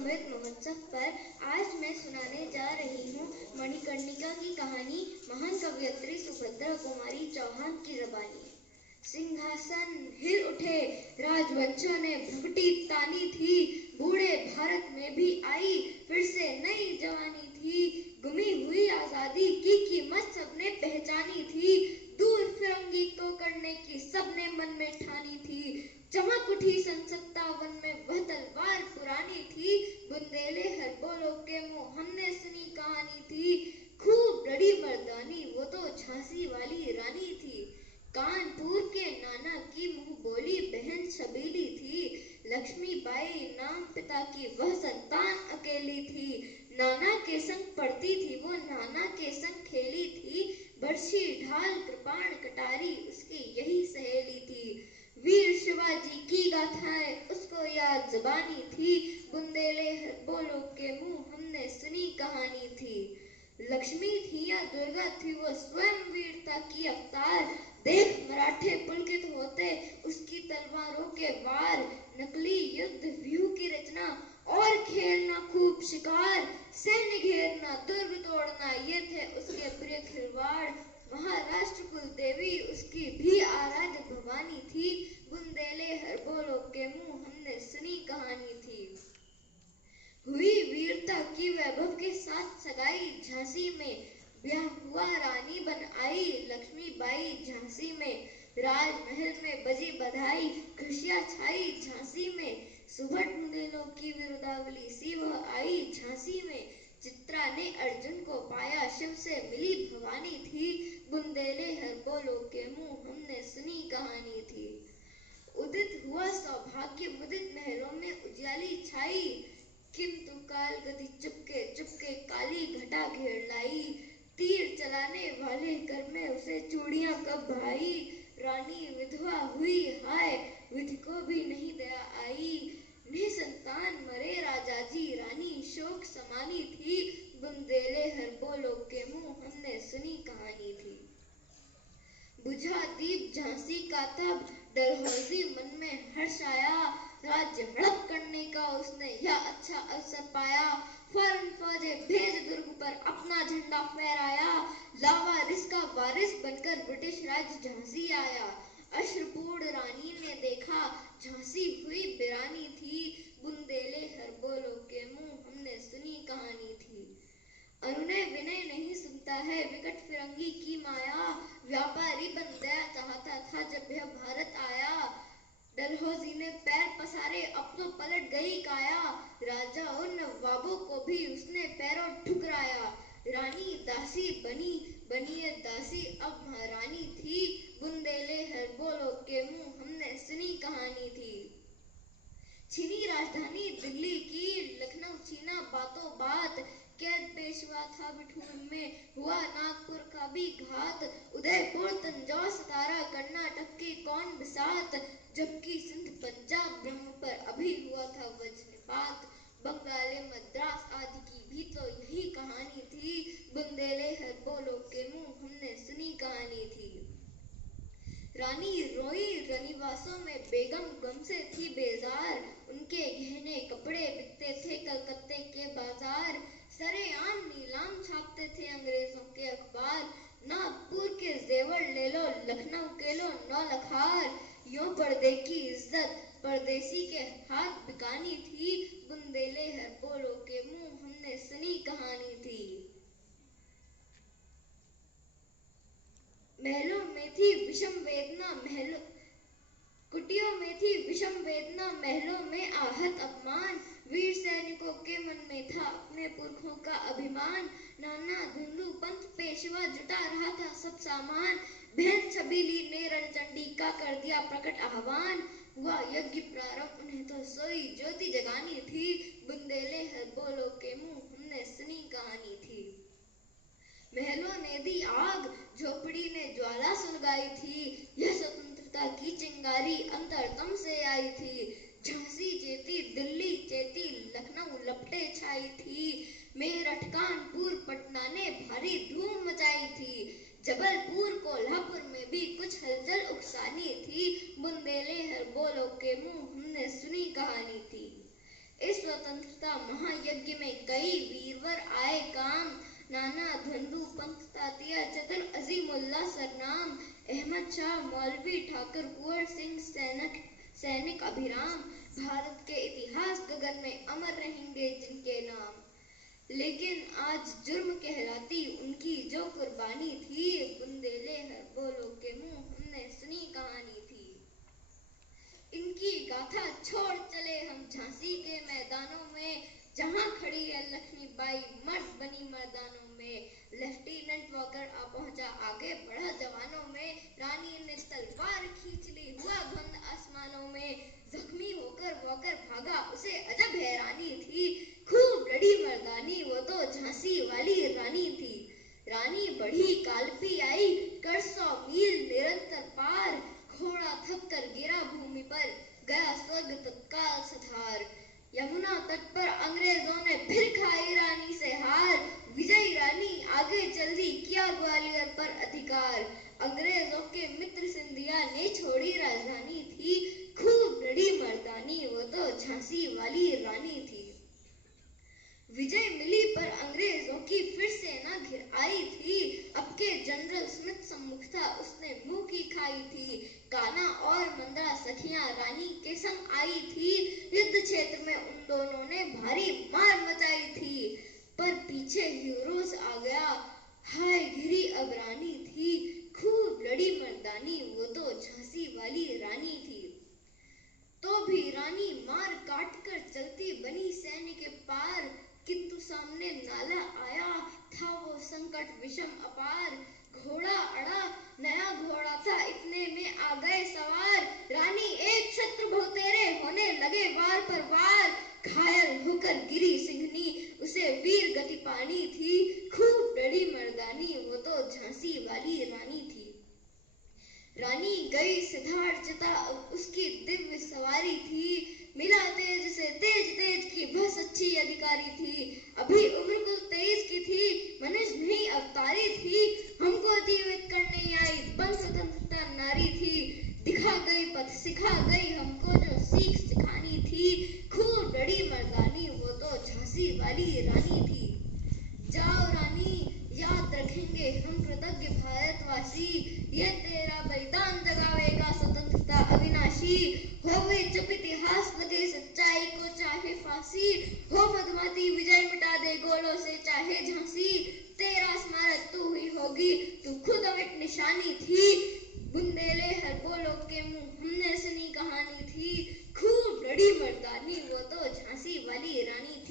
अमृत महोत्सव पर आज मैं सुनाने जा रही हूँ मणिकर्णिका की कहानी महान कवयित्री सुभद्रा कुमारी चौहान की ज़बानी। सिंहासन हिल उठे, राजवंशों ने भ्रकुटी तानी थी, बूढ़े भारत में भी आई फिर से नई जवानी थी। गुमी हुई आजादी की कीमत सबने पहचानी थी, दूर फिरंगी को करने की सबने मन में ठानी थी। चमक उठी सन 57 में वह तलवार पुरानी थी, बुंदेले हर बोलो के मुंह हमने सुनी कहानी थी। खूब बड़ी मर्दानी वो तो झांसी वाली रानी थी, कानपुर के नाना की मुंह बोली बहन छबीली थी। लक्ष्मीबाई नाम पिता की वह संतान अकेली थी, नाना के संग पढ़ती थी वो नाना के संग खेली थी। बरछी ढाल कृपाण कटारी उसकी यही सहेली थी, वीर शिवाजी की गाथाएं उसको याद ज़बानी थी। बुंदेले हर बोलो के मुंह हमने सुनी कहानी थी। लक्ष्मी थी या दुर्गा थी वो स्वयं वीरता की अवतार, देख मराठे पुलकित होते उसकी तलवारों के वार। नकली युद्ध व्यूह की रचना और खेलना खूब शिकार, सैन्य घेरना दुर्ग तोड़ना ये थे उसके प्रिय खिलवाड़। महाराष्ट्र कुल देवी उसकी भी आराध्य भवानी थी, बुंदेले हर बोलो के मुंह हमने सुनी कहानी थी। हुई वीरता की वैभव के साथ सगाई, झांसी में ब्याह हुआ रानी बन आई लक्ष्मीबाई झांसी में। राजमहल में बजी बधाई खुशियां छाई झांसी में, सुभट मुदेलों की विरुदावली सी वह आई झांसी में। चित्रा ने अर्जुन को पाया शिव से मिली भवानी थी, बुंदेले हर बोलो के मुंह हमने सुनी कहानी थी। उदित हुआ सौभाग्य मुदित महलों में उजियाली छाई, किंतु काल गति चुपके चुपके काली घटा घेर लाई। तीर चलाने वाले कर में उसे चूड़ियां कब भाई, रानी विधवा हुई हाय विधि को भी नहीं दया आई। निसंतान मरे राजाजी रानी शोक समानी थी, बुंदेले हर बोलो के मुंह हमने सुनी कहानी थी। बुझा दीप झांसी का तब डलहौजी मन में हर्ष आया, राज्य हड़प करने का उसने यह अच्छा अवसर पाया। फौरन फौजे भेज दुर्ग पर अपना झंडा फहराया, लावारिस का वारिस बनकर ब्रिटिश राज झांसी आया। अश्रुपूर्ण रानी ने देखा झांसी हुई बिरानी थी, बुंदेले हर बोलो के मुंह हमने सुनी कहानी थी। अनुनय विनय नहीं सुनता है विकट फिरंगी की माया, व्यापारी बन गया चाहता था जब यह भारत आया। डलहौजी ने पैर पसारे अब तो पलट गई काया, राजा उन नवाबों को भी उसने पैरों ठुकराया। रानी दासी बनी बनिए दासी अब महारानी थी, बुंदेले हर बोलो के मुंह हमने सुनी कहानी थी। छीनी राजधानी दिल्ली की लखनऊ छीना बातों बात, कैद पेशवा था बिठूर में हुआ नागपुर का भी घात। उदयपुर तंजौर सतारा कर्नाटक की कौन बिसात, जबकि सिंध पंजाब ब्रह्म पर अभी हुआ था वज्रपात। बंगाले मद्रास आदि की भी तो यही कहानी थी, बुंदेले हर बोलो के मुंह हमने सुनी कहानी थी। रानी रोई रनिवासों में बेगम गम से थी बेजार, उनके गहने कपड़े बिकते थे कलकत्ते के बाजार। सरेआम नीलाम छापते थे अंग्रेजों के अखबार, नागपुर के जेवर ले लो लखनऊ के लो 9 लखार। यूं पर्दे की इज्जत परदेसी के हाथ बिकानी थी, बुंदेले हर बोलो के मुंह हमने सुनी कहानी थी। महलों में थी विषम वेदना महलों कुटियों में थी विषम वेदना, महलों में आहत अपमान। वीर सैनिकों के मन में था अपने पुरखों का अभिमान, नाना धुंधु पंथ पेशवा जुटा रहा था सब सामान। बहन छबीली ने रणचंडी का कर दिया प्रकट आह्वान, हुआ यज्ञ प्रारंभ उन्हें तो सोई ज्योति जगानी थी, बुंदेले हर बोलो के मुंह हमने सुनी कहानी थी। महलों ने दी आग झोपड़ी ने ज्वाला सुलगाई थी, यह स्वतंत्रता की चिंगारी अंतरतम से आई थी। झांसी चेती दिल्ली चेती लखनऊ लपटे छाई थी, मेरठ कानपुर पटना ने भारी धूम मचाई थी। जबलपुर कोल्हापुर में भी कुछ हलचल उकसानी थी, बुंदेले हर बोलो के मुंह हमने सुनी कहानी थी। इस स्वतंत्रता महायज्ञ में कई वीरवर आए काम, नाना धंधु पंथ तातिया चतुर अजीमुल्ला सरनाम, अहमद शाह मौलवी ठाकुर कुंवर सिंह सैनिक अभिराम, भारत के इतिहास गगन में अमर रहेंगे जिनके नाम। लेकिन आज जुर्म कहलाती उनकी जो कुर्बानी थी, बुंदेले हर बोलो के मुंह हमने सुनी कहानी थी। इनकी गाथा छोड़ चले हम झांसी के मैदानों में, जहां खड़ी है लक्ष्मीबाई मर्द बनी मैदानों में। लेफ्टिनेंट वॉकर आ पहुंचा आगे बढ़ा जवानों में, रानी ने तलवार खींच ली हुआ धुंध आसमानों में। जख्मी होकर वॉकर भागा उसे अजब हैरानी थी, खूब लड़ी मर्दानी वो तो झांसी वाली रानी थी। रानी बढ़ी कालपी आई कर 100 मील निरंतर पार, घोड़ा थक कर गिरा भूमि पर गया स्वर्ग तत्काल सधार। यमुना तट पर अंग्रेजों ने फिर खाई रानी से हार, विजयी रानी आगे चल दी किया ग्वालियर पर अधिकार। अंग्रेजों के मित्र सिंधिया ने छोड़ी राजधानी थी, खूब लड़ी मर्दानी वो तो झांसी वाली रानी थी। विजय मिली पर अंग्रेजों की फिर सेना घिर आई थी, अब के जनरल स्मिथ सम्मुख था उसने मुंह की खाई थी। कान्हा और मंदरा सखियां रानी के संग आई थी, युद्ध क्षेत्र में उन दोनों ने भारी मार मचाई थी। पर पीछे यूरोस आ गया, हाय घिरी अब रानी थी, खूब लड़ी मर्दानी वो तो झांसी वाली रानी थी। तो भी रानी मार काट कर चलती बनी सैन्य के पार, किंतु सामने नाला आया था वो संकट विषम अपार। घोड़ा अड़ा नया घोड़ा था इतने में आ गए सवार, रानी एक शत्रु बहुतेरे होने लगे वार पर वार। घायल होकर गिरी सिंहनी उसे वीर गति पानी थी, खूब लड़ी मर्दानी वो तो झांसी वाली रानी थी। रानी गई सिद्धार्थता उसकी दिव्य सवारी थी, मिला तेज से तेज तेज की बस अच्छी अधिकारी थी। अभी उम्र कुल 23 की थी, मनुष्य नहीं अवतारी थी, हमको जीवित करने आई बल स्वतंत्रता नारी थी। दिखा गई पथ सिखा गई हमको जो सीख सिखानी थी, खूब लड़ी मर्दानी वो तो झांसी वाली रानी थी। जाओ रानी याद रखेंगे हम कृतज्ञ भारतवासी, ये तेरा बलिदान जगावेगा स्वतंत्रता अविनाशी। होवे चुप इतिहास लगे सच्चाई को चाहे फांसी, हो मधुमती विजय मिटा दे गोलों से चाहे झांसी। तेरा स्मारक तू ही होगी, तू खुद अमिट निशानी थी, बुंदेले हर बोलो के मुंह हमने सुनी कहानी थी। खूब लड़ी मर्दानी वो तो झांसी वाली रानी थी।